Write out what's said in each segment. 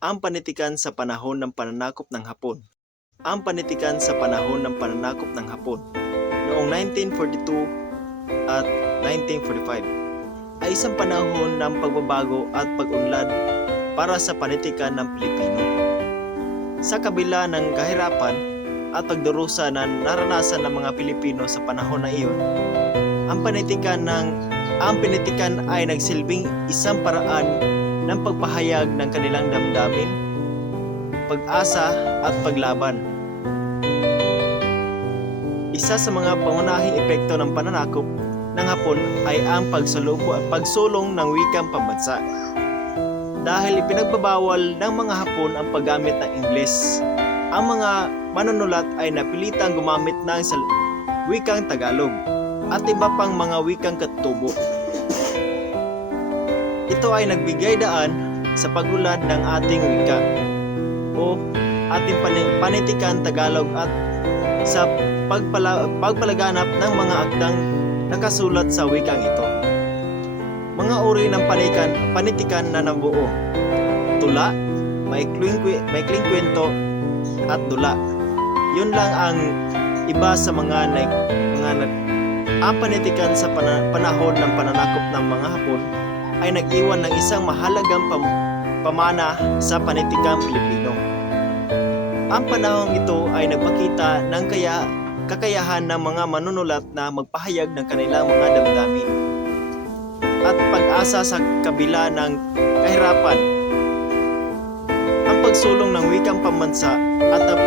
Ang panitikan sa panahon ng pananakop ng Hapon. Ang panitikan sa panahon ng pananakop ng Hapon noong 1942 at 1945 ay isang panahon ng pagbabago at pag-unlad para sa panitikan ng Pilipino. Sa kabila ng kahirapan at pagdurusa na naranasan ng mga Pilipino sa panahon na iyon, ang panitikan ay nagsilbing isang paraan ng pagpahayag ng kanilang damdamin, pag-asa at paglaban. Isa sa mga pangunahing epekto ng pananakop ng Hapon ay ang pagsulong ng wikang pambansa. Dahil ipinagbabawal ng mga Hapon ang paggamit ng Ingles, ang mga manunulat ay napilitang gumamit ng wikang Tagalog at iba pang mga wikang katutubo. Ito ay nagbigay daan sa pag-unlad ng ating wika o ating panitikan Tagalog at sa pagpalaganap ng mga akdang nakasulat sa wikang ito. Mga uri ng panitikan na nabuo: tula, maikling kwento, at dula. Yun lang ang iba sa ang panitikan sa panahon ng pananakop ng mga Hapon ay nag-iwan ng isang mahalagang pamana sa panitikang Pilipino. Ang panahong ito ay nagpakita ng kakayahan ng mga manunulat na magpahayag ng kanilang mga damdamin at pag-asa sa kabila ng kahirapan. Ang pagsulong ng wikang pambansa at ang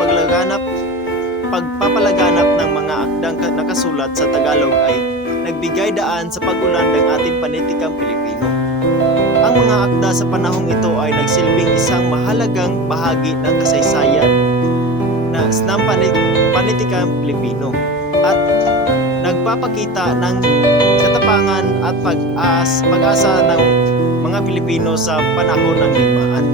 pagpapalaganap ng mga akdang nakasulat sa Tagalog ay nagbigay daan sa pag-unlad ng ating panitikang Pilipino. Ang mga akda sa panahong ito ay nagsilbing isang mahalagang bahagi ng kasaysayan ng panitikang Pilipino at nagpapakita ng katapangan at pag-asa ng mga Pilipino sa panahon ng digmaan.